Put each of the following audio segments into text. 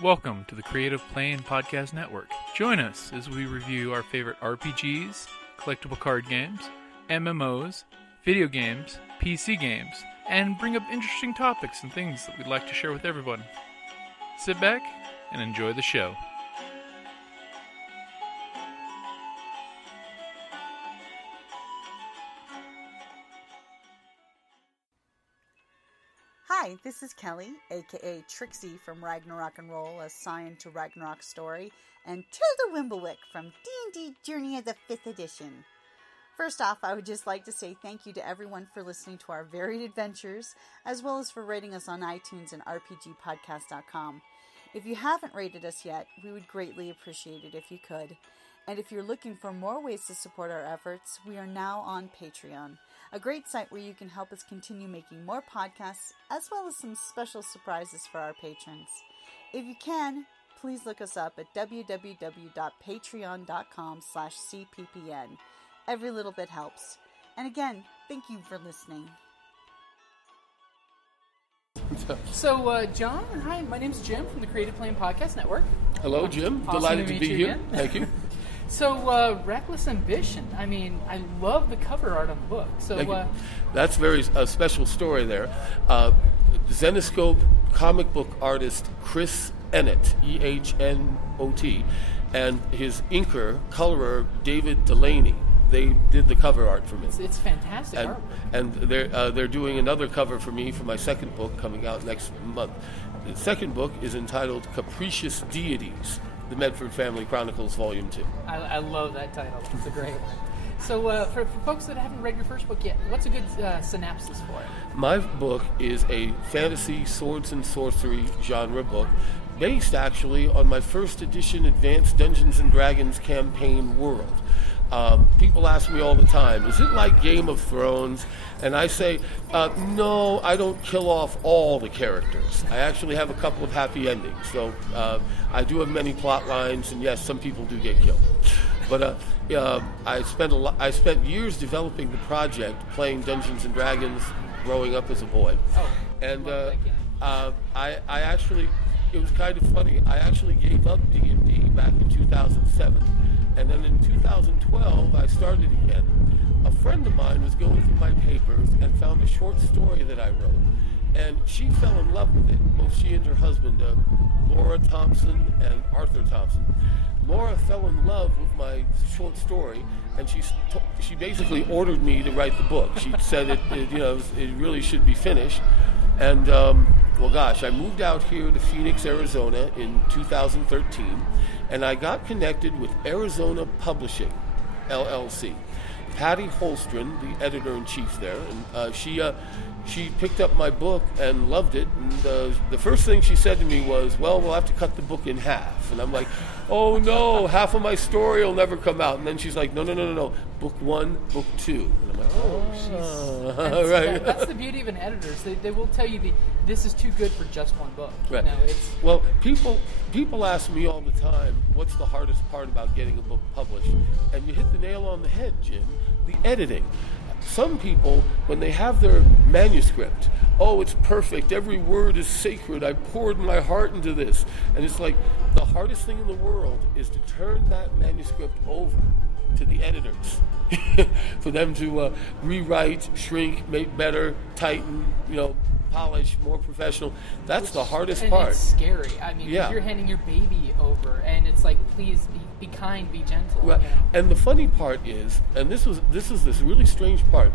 Welcome to the Creative Plane Podcast Network. Join us as we review our favorite RPGs, collectible card games, MMOs, video games, PC games, and bring up interesting topics and things that we'd like to share with everyone. Sit back and enjoy the show. Hi, this is Kelly, aka Trixie from Ragnarok and Roll, a Scion to Ragnarok story, and Tilda Wimblewick from D&D Journey of the 5th Edition. First off, I would just like to say thank you to everyone for listening to our varied adventures, as well as for rating us on iTunes and RPGpodcast.com. If you haven't rated us yet, we would greatly appreciate it if you could. And if you're looking for more ways to support our efforts, we are now on Patreon, a great site where you can help us continue making more podcasts, as well as some special surprises for our patrons. If you can, please look us up at www.patreon.com/cppn. Every little bit helps. And again, thank you for listening. So, John, hi, my name's Jim from the Creative Plane Podcast Network. Hello, Jim. Awesome Delighted to to meet be you here. again. Thank you. So, Reckless Ambition. I mean, I love the cover art on the book. So, Thank you. That's a very special story there. Zenescope comic book artist Chris Ennett, E-H-N-O-T, and his inker, colorer David Delaney. They did the cover art for me. It's fantastic artwork. And they're doing another cover for me for my second book coming out next month. The second book is entitled Capricious Deities, The Medford Family Chronicles, Volume 2. I love that title. It's a great one. So, for folks that haven't read your first book yet, what's a good synopsis for it? My book is a fantasy swords and sorcery genre book based actually on my first edition Advanced Dungeons & Dragons campaign world. People ask me all the time, is it like Game of Thrones? And I say, no, I don't kill off all the characters. I actually have a couple of happy endings. So I do have many plot lines, and yes, some people do get killed. But I spent years developing the project, playing Dungeons & Dragons, growing up as a boy. Oh, and I actually, it was kind of funny, I actually gave up D&D back in 2007. And then in 2012, I started again. A friend of mine was going through my papers and found a short story that I wrote. And she fell in love with it, both she and her husband, Laura Thompson and Arthur Thompson. Laura fell in love with my short story, and she basically ordered me to write the book. She said it really should be finished. And, well, gosh, I moved out here to Phoenix, Arizona in 2013. And I got connected with Arizona Publishing, LLC. Patty Holstrom, the editor-in-chief there, and she picked up my book and loved it. And the first thing she said to me was, well, we'll have to cut the book in half. And I'm like, oh, no, half of my story will never come out. And then she's like, no, book 1, book 2. And I'm like, right. That's the beauty of an editor. So they will tell you this is too good for just one book. Right. You know, well, people ask me all the time, what's the hardest part about getting a book published? And you hit the nail on the head, Jim, the editing. Some people, when they have their manuscript, oh, it's perfect, every word is sacred, I poured my heart into this. And it's like, the hardest thing in the world is to turn that manuscript over to the editors for them to rewrite, shrink, make better, tighten, polish, more professional. That's the hardest part. It's scary. I mean, you're handing your baby over, and it's like, please be kind, be gentle. Right. And the funny part is, and this is this really strange part,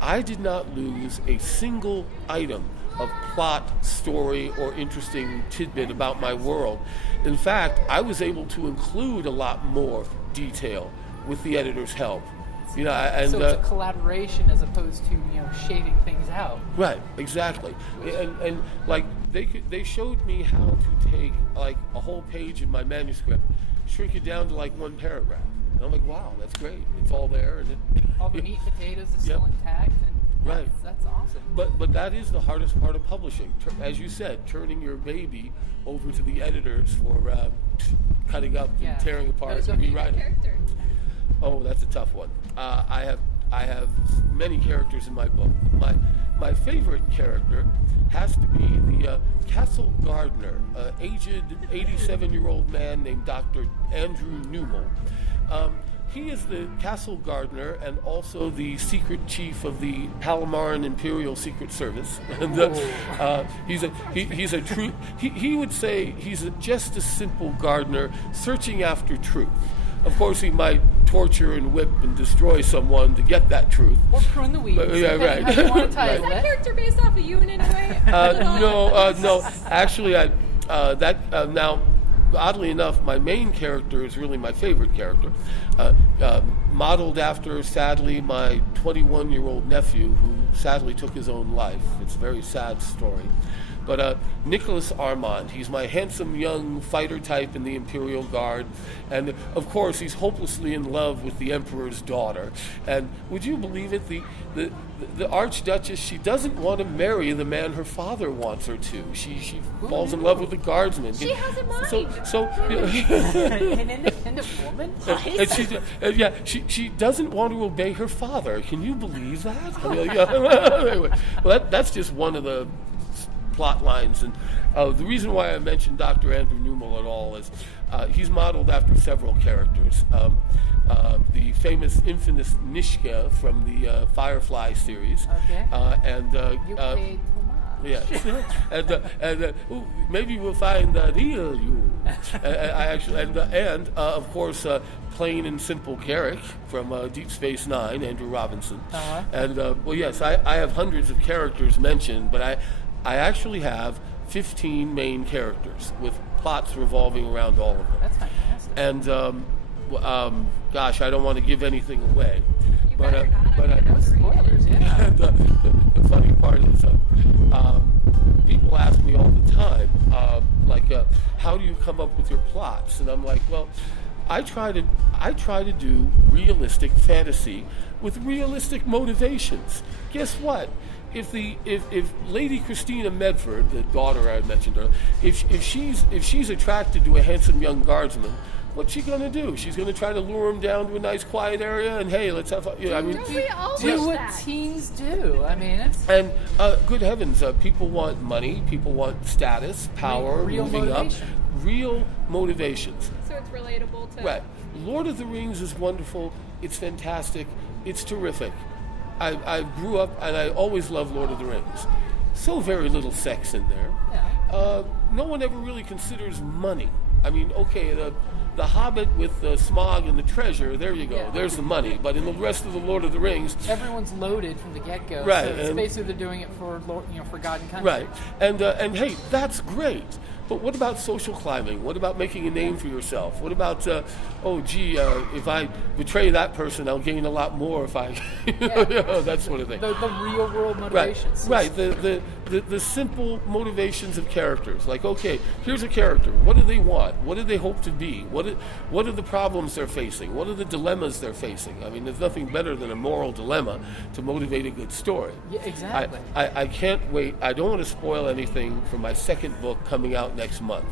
I did not lose a single item of plot, story, or interesting tidbit about my world. In fact, I was able to include a lot more detail with the editor's help. And so it's a collaboration as opposed to shaving things out. Right, exactly. And like they showed me how to take like a whole page in my manuscript, shrink it down to like one paragraph. And I'm like, wow, that's great. It's all there, and all the meat and potatoes is still intact. And right, that's awesome. But that is the hardest part of publishing, as you said, turning your baby over to the editors for cutting up and tearing apart and rewriting. Oh, that's a tough one. I I have many characters in my book. My favorite character has to be the castle gardener, aged 87-year-old man named Dr. Andrew Newmell. He is the castle gardener and also the secret chief of the Palamaran Imperial Secret Service. And he's a true. He would say he's just a simple gardener searching after truth. Of course, he might torture and whip and destroy someone to get that truth. Or prune the weeds. Yeah, right. How you want to tie Is it. that character based off of you in any way? No. Actually, now, oddly enough, my main character is really my favorite character, modeled after, sadly, my 21-year-old nephew, who sadly took his own life. It's a very sad story. But Nicholas Armand, he's my handsome young fighter type in the Imperial Guard. And, of course, he's hopelessly in love with the Emperor's daughter. And would you believe it? The Archduchess, she doesn't want to marry the man her father wants her to. She falls in love with the guardsman. She has a mind. An independent woman? And she doesn't want to obey her father. Can you believe that? Anyway, well, that's just one of the plot lines. And the reason why I mentioned Dr. Andrew Newmell at all is he's modeled after several characters. The famous infamous Nishka from the Firefly series. Okay. And You played Tomas. and maybe we'll find the real you. Of course, plain and simple Garrick from Deep Space Nine, Andrew Robinson. Uh-huh. And yes, I have hundreds of characters mentioned, but I actually have 15 main characters with plots revolving around all of them. That's fantastic. And gosh, I don't want to give anything away. You better not. No spoilers, yeah. And the funny part is, people ask me all the time, how do you come up with your plots? And I'm like, well, I try to do realistic fantasy with realistic motivations. Guess what? If Lady Christina Medford, the daughter I mentioned earlier, if she's attracted to a handsome young guardsman, what's she going to do? She's going to try to lure him down to a nice quiet area and, hey, let's have fun. You know, I mean, Don't we all Do wish what that? teens do. I mean, it's and good heavens, people want money, people want status, power, Real moving motivation. up, real motivations. So it's relatable to... Right. Lord of the Rings is wonderful. It's fantastic. It's terrific. I grew up and I always loved Lord of the Rings. So very little sex in there. yeah. No one ever really considers money. I mean, okay, the Hobbit with the Smaug and the treasure, there you go. Yeah. There's the money. But in the rest of the Lord of the Rings, Everyone's loaded from the get-go. Right, So it's and- basically they're doing it for forgotten country. right. And hey, that's great. But what about social climbing? What about making a name for yourself? What about, if I betray that person, I'll gain a lot more if I, that sort of thing. The real world motivations. Right. The simple motivations of characters. Like, okay, here's a character. What do they want? What do they hope to be? What are the problems they're facing? What are the dilemmas they're facing? I mean, there's nothing better than a moral dilemma to motivate a good story. Yeah, exactly. I can't wait. I don't want to spoil anything for my second book coming out next month.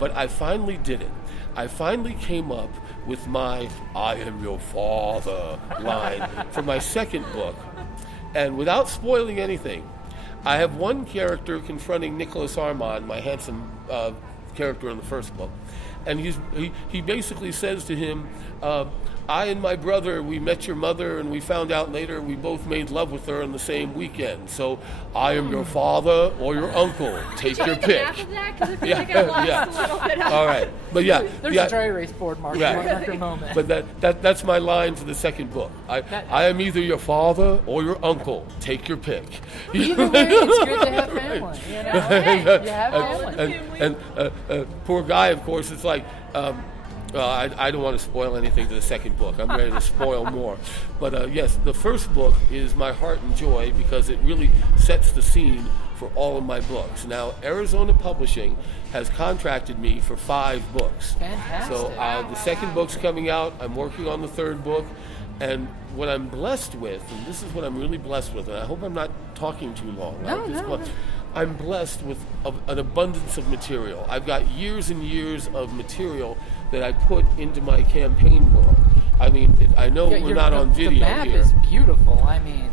But I finally did it. I finally came up with my "I am your father" line for my second book. And without spoiling anything, I have one character confronting Nicholas Armand, my handsome character in the first book. And he basically says to him, I and my brother, we met your mother, and we found out later we both made love with her on the same weekend. So I am your father or your uncle. Take your pick. Half of that, because I feel like I lost a little bit of... All right. But yeah. There's a dry erase board, Mark. Right. You want to mark your moment. But that's my line for the second book. I am either your father or your uncle. Take your pick. Either way, it's good to have family. You know? You have family. And poor guy, of course, it's like... I don't want to spoil anything to the second book. I'm ready to spoil more. But yes, the first book is my heart and joy because it really sets the scene for all of my books. Now, Arizona Publishing has contracted me for 5 books. Fantastic. So the second book's coming out. I'm working on the third book. And what I'm blessed with, and this is what I'm really blessed with, and I hope I'm not talking too long. No. I'm blessed with an abundance of material. I've got years and years of material that I put into my campaign world. I mean, I know we're not on video the map here. is beautiful. I mean,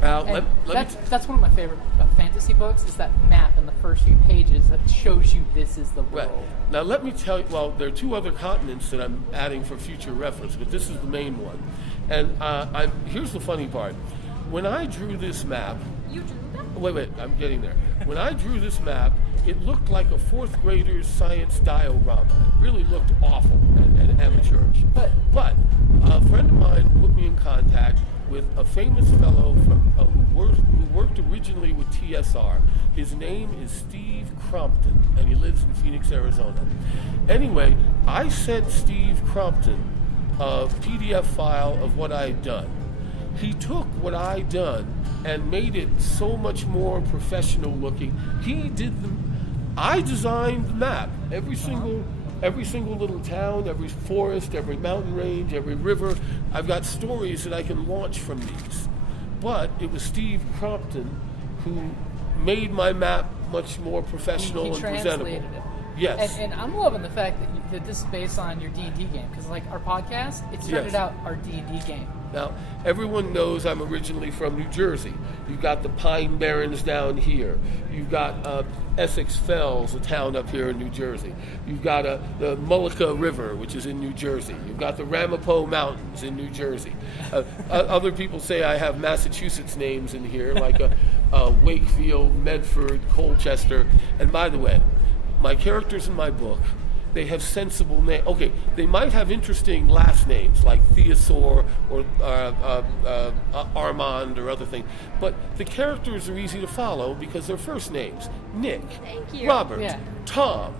Let that's one of my favorite fantasy books. Is that map in the first few pages that shows you this is the world. Right. Now let me tell you. Well, there are 2 other continents that I'm adding for future reference, but this is the main one. And here's the funny part. When I drew this map, You drew that? wait, I'm getting there. When I drew this map, it looked like a 4th grader's science diorama. It really looked awful and amateurish. But a friend of mine put me in contact with a famous fellow from who worked originally with TSR. His name is Steve Crompton, and he lives in Phoenix, Arizona. Anyway, I sent Steve Crompton a PDF file of what I had done. He took what I done and made it so much more professional looking. I designed the map. Every single little town, every forest, every mountain range, every river. I've got stories that I can launch from these. But it was Steve Crompton who made my map much more professional and presentable. It. Yes. And I'm loving the fact that this is based on your D&D game, because like our podcast, it started out our D&D game. Now, everyone knows I'm originally from New Jersey. You've got the Pine Barrens down here. You've got Essex Fells, a town up here in New Jersey. You've got the Mullica River, which is in New Jersey. You've got the Ramapo Mountains in New Jersey. Other people say I have Massachusetts names in here, like Wakefield, Medford, Colchester. And by the way, my characters in my book, they have sensible names. Okay, they might have interesting last names like Theosaur or Armand or other things, but the characters are easy to follow because they're first names. Nick, Thank you. Robert, Tom,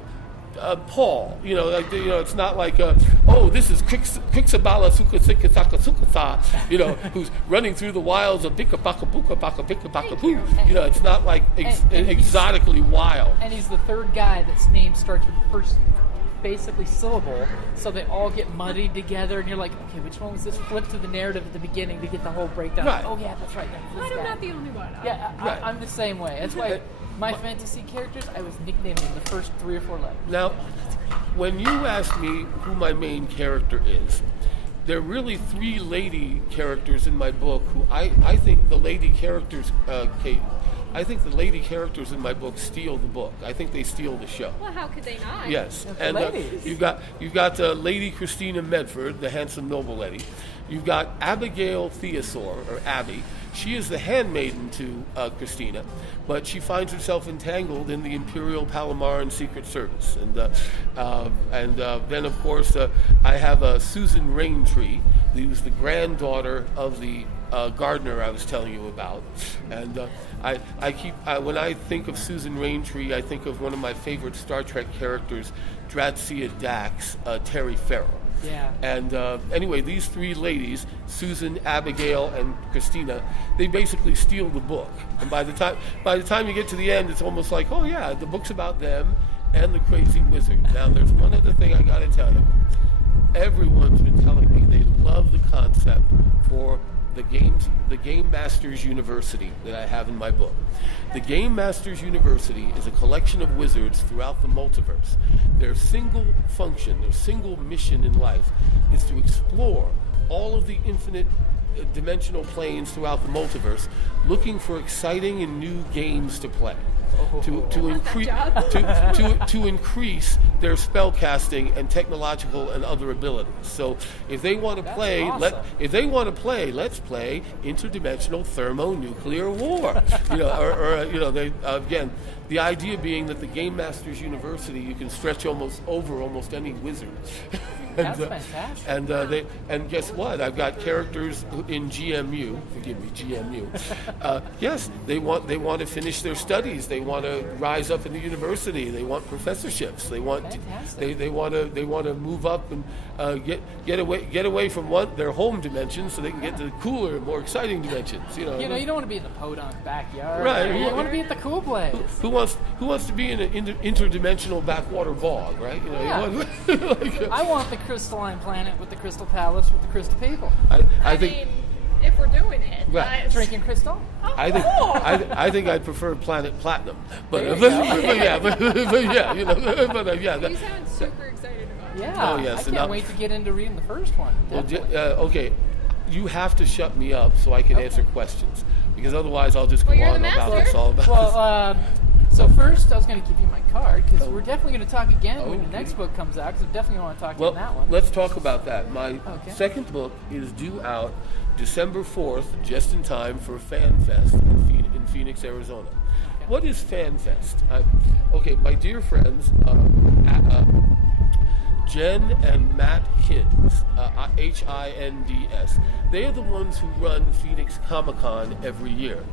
Paul. It's not like this is Quixabala Sukasika, who's running through the wilds of Bika Baka Buka Baka Bika Baka Boo. It's not like exotically wild. And he's the 3rd guy that's name starts with the first basically syllable, so they all get muddied together, and you're like, okay, which one was this? Flip to the narrative at the beginning to get the whole breakdown. Right. Oh yeah, that's right. I'm not the only one. Yeah, Right. I'm the same way. That's why my fantasy characters, I was nicknaming the first 3 or 4 letters. Now, when you ask me who my main character is, there are really 3 lady characters in my book who I think the lady characters, Kate, I think the lady characters in my book steal the book. I think they steal the show. Well, how could they not? Yes, and you've got Lady Christina Medford, the handsome noble lady. You've got Abigail Theosaur, or Abby. She is the handmaiden to Christina, but she finds herself entangled in the Imperial Palamaran Secret Service. And then, of course, I have Susan Raintree, who's the granddaughter of the gardener I was telling you about. And when I think of Susan Raintree, I think of one of my favorite Star Trek characters, Dratsia Dax, Terry Farrell. Yeah. And anyway, these 3 ladies, Susan, Abigail, and Christina, they basically steal the book. And by the time you get to the end, it's almost like, oh yeah, the book's about them and the crazy wizard. Now, there's one other thing I got to tell you. Everyone's been telling me they love the concept for the Game Masters University that I have in my book. The Game Masters University is a collection of wizards throughout the multiverse. Their single function, their single mission in life is to explore all of the infinite dimensional planes throughout the multiverse, looking for exciting and new games to play. To increase their spellcasting and technological and other abilities. So if they want to play, awesome. Let's play interdimensional thermonuclear war. Again, the idea being that the Game Masters University, you can stretch almost any wizard. That's fantastic. And guess what? I've got characters in GMU. Forgive me, GMU. Yes, they want to finish their studies. They want to rise up in the university. They want professorships. They want to move up and get away from their home dimension so they can get to the cooler, more exciting dimensions. You don't want to be in the podunk backyard. Right. You want to be at the cool place. Who wants to be in an interdimensional backwater bog, right? I want the crystalline planet with the crystal palace with the crystal people. I think if we're doing it. Right. Drinking Crystal? I think I think I'd prefer Planet Platinum, but There you but, go. but yeah, but yeah, you know, but yeah. You sound super excited about it. Yeah. Oh, yes, I and can't wait to get into reading the first one. Well, Definitely. okay, you have to shut me up so I can answer questions, because otherwise I'll just go Well, you're on the about master. this all about. Well, so first I was going to give you my card because we're definitely going to talk again when the Okay. next book comes out because I definitely want to talk Well, in that one. let's talk about that. My Okay. second book is due out December 4th, just in time for Fan Fest in Phoenix, Arizona. Okay. What is Fan Fest? Okay, my dear friends, Jen and Matt Hinds, Hinds, they are the ones who run Phoenix Comic-Con every year.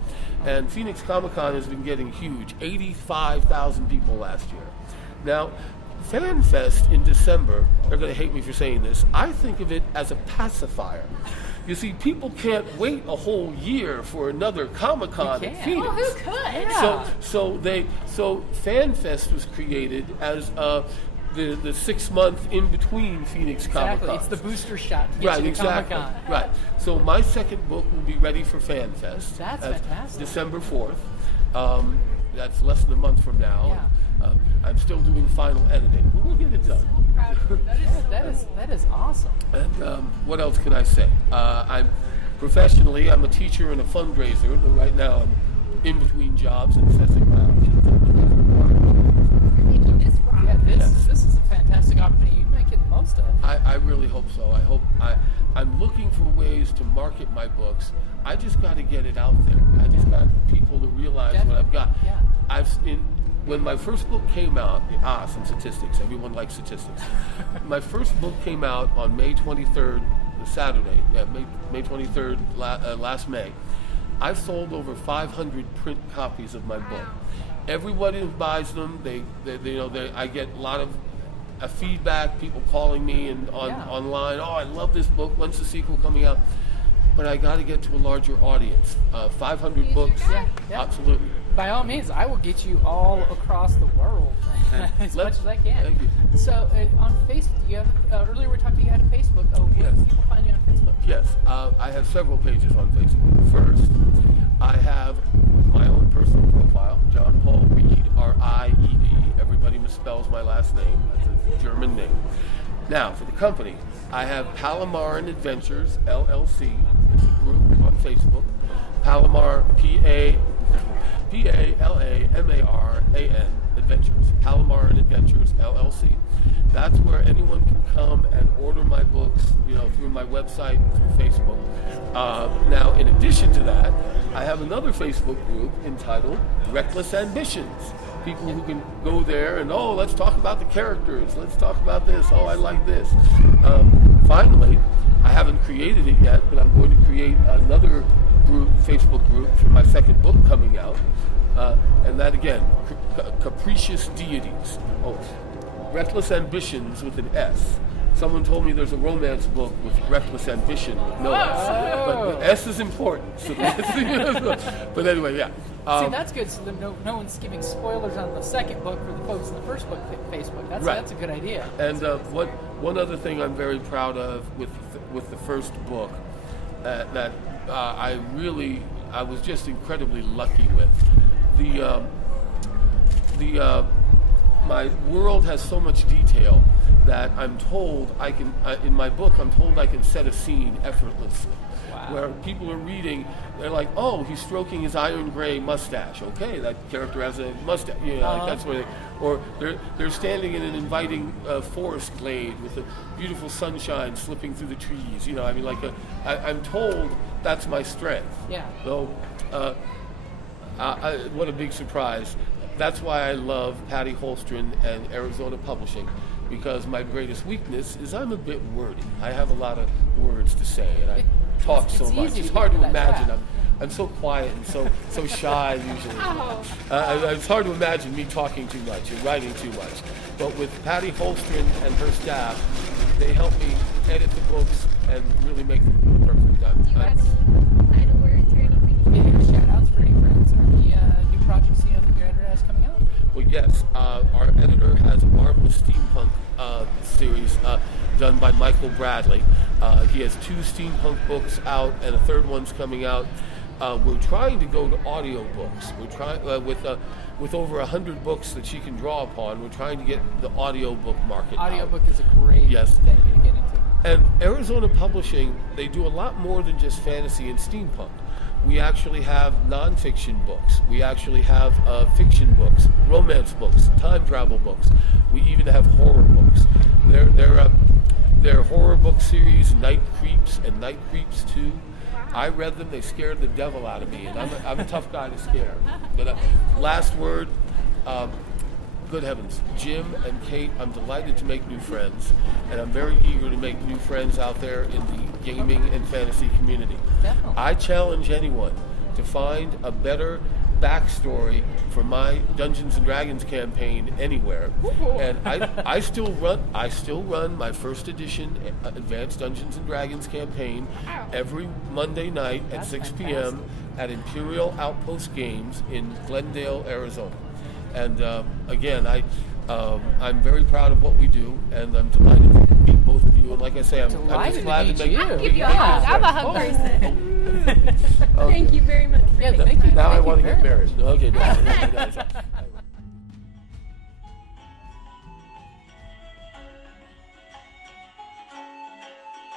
And Phoenix Comic-Con has been getting huge, 85,000 people last year. Now, Fan Fest in December, they're going to hate me for saying this, I think of it as a pacifier. You see, people can't wait a whole year for another Comic-Con You in can't. Phoenix. Well, who could? Yeah. So Fan Fest was created as the 6 month in between Phoenix Exactly. Comic-Con. It's the booster shot to get Right, you to exactly. Comic-Con. Right. So my second book will be ready for Fan Fest. That's That's fantastic. December 4th. That's less than a month from now. Yeah. I'm still doing final editing, but we'll get it done. Proud of you. That is so That is awesome. And what else can I say? I'm professionally, I'm a teacher and a fundraiser, but right now I'm in between jobs and assessing my options. making this rock. Yeah, this is a fantastic opportunity. You might get the most of. I really hope so. I'm looking for ways to market my books. I just got to get it out there. I just got people to realize what I've got. Yeah. When my first book came out, some statistics. Everyone likes statistics. My first book came out on May 23rd, Saturday. Yeah, May 23rd, last May. I've sold over 500 print copies of my book. Everybody who buys them, I get a lot of feedback. People calling me and online. Oh, I love this book. When's the sequel coming out? But I got to get to a larger audience. 500 books, Yeah. absolutely. By all means, I will get you all across the world as much as I can. Thank you. So on Facebook, you have earlier we were talking you had a Facebook. Oh, where Yes. can people find you on Facebook? Yes, I have several pages on Facebook. First, I have my own personal profile, John Paul Ried, R-I-E-D. Everybody misspells my last name. That's a German name. Now, for the company, I have Palomar and Adventures, LLC. It's a group on Facebook. Palomar, P-A-L-A-M-A-R-A-N, Adventures. Palomar and Adventures, LLC. That's where anyone can come and order my books, through my website, through Facebook. Now, in addition to that, I have another Facebook group entitled Reckless Ambitions. People who can go there and, let's talk about the characters. Let's talk about this. Oh, I like this. Finally, I haven't created it yet, but I'm going to create another Facebook group for my second book coming out. And that, again, Capricious Deities. Reckless Ambitions with an S. Someone told me there's a romance book with reckless ambition with no S. But the S is important. So but anyway, yeah. See, that's good. So that no one's giving spoilers on the second book for the folks in the first book Facebook. That's a good idea. And one other thing I'm very proud of with the first book that I was just incredibly lucky with. My world has so much detail that I'm told I can, in my book, I'm told I can set a scene effortlessly. Wow. Where people are reading, they're like, oh, he's stroking his iron gray mustache. Okay, that character has a mustache. Like that's where or they're standing in an inviting forest glade with a beautiful sunshine slipping through the trees. I'm told that's my strength. Yeah. So, what a big surprise. That's why I love Patty Holstrom and Arizona Publishing, because my greatest weakness is I'm a bit wordy. I have a lot of words to say, and I talk so much. easy It's to hard to get that imagine. track. I'm so quiet and so shy usually. It's hard to imagine me talking too much and writing too much. But with Patty Holstrom and her staff, they help me edit the books and really make them perfect. Do you have any final words or anything? Any shout outs for any friends or any new projects that your editor has coming out? Well, yes, our editor has a marvelous steampunk series. done by Michael Bradley. He has 2 steampunk books out, and a third one's coming out. We're trying to go to audiobooks. We're trying with over 100 books that she can draw upon. We're trying to get the audiobook market out. Audiobook is a great Yes. thing to get into. And Arizona Publishing, they do a lot more than just fantasy and steampunk. We actually have nonfiction books. We actually have fiction books, romance books, time travel books. We even have horror books. Their horror book series, Night Creeps and Night Creeps 2. I read them. They scared the devil out of me, and I'm a tough guy to scare. But last word, good heavens, Jim and Kate, I'm delighted to make new friends, and I'm very eager to make new friends out there in the gaming and fantasy community. Definitely. I challenge anyone to find a better backstory for my Dungeons and Dragons campaign anywhere. And I still run my first edition Advanced Dungeons and Dragons campaign every Monday night at That's 6 fantastic. p.m. at Imperial Outpost Games in Glendale, Arizona. And again, I'm very proud of what we do, and I'm delighted to meet both of you. And like I say, I'm just Delighted glad to to meet make. you. I'll give you a hug. I'm a hug person. Okay. Thank you very much. For Yeah, taking thank you. time. Now I Thank want you to get very married. Okay. No.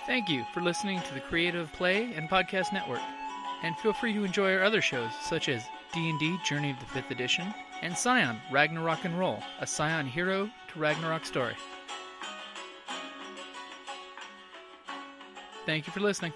Thank you for listening to the Creative Play and Podcast Network. And feel free to enjoy our other shows, such as D&D Journey of the 5th Edition and Scion Ragnarok and Roll, a Scion hero to Ragnarok story. Thank you for listening.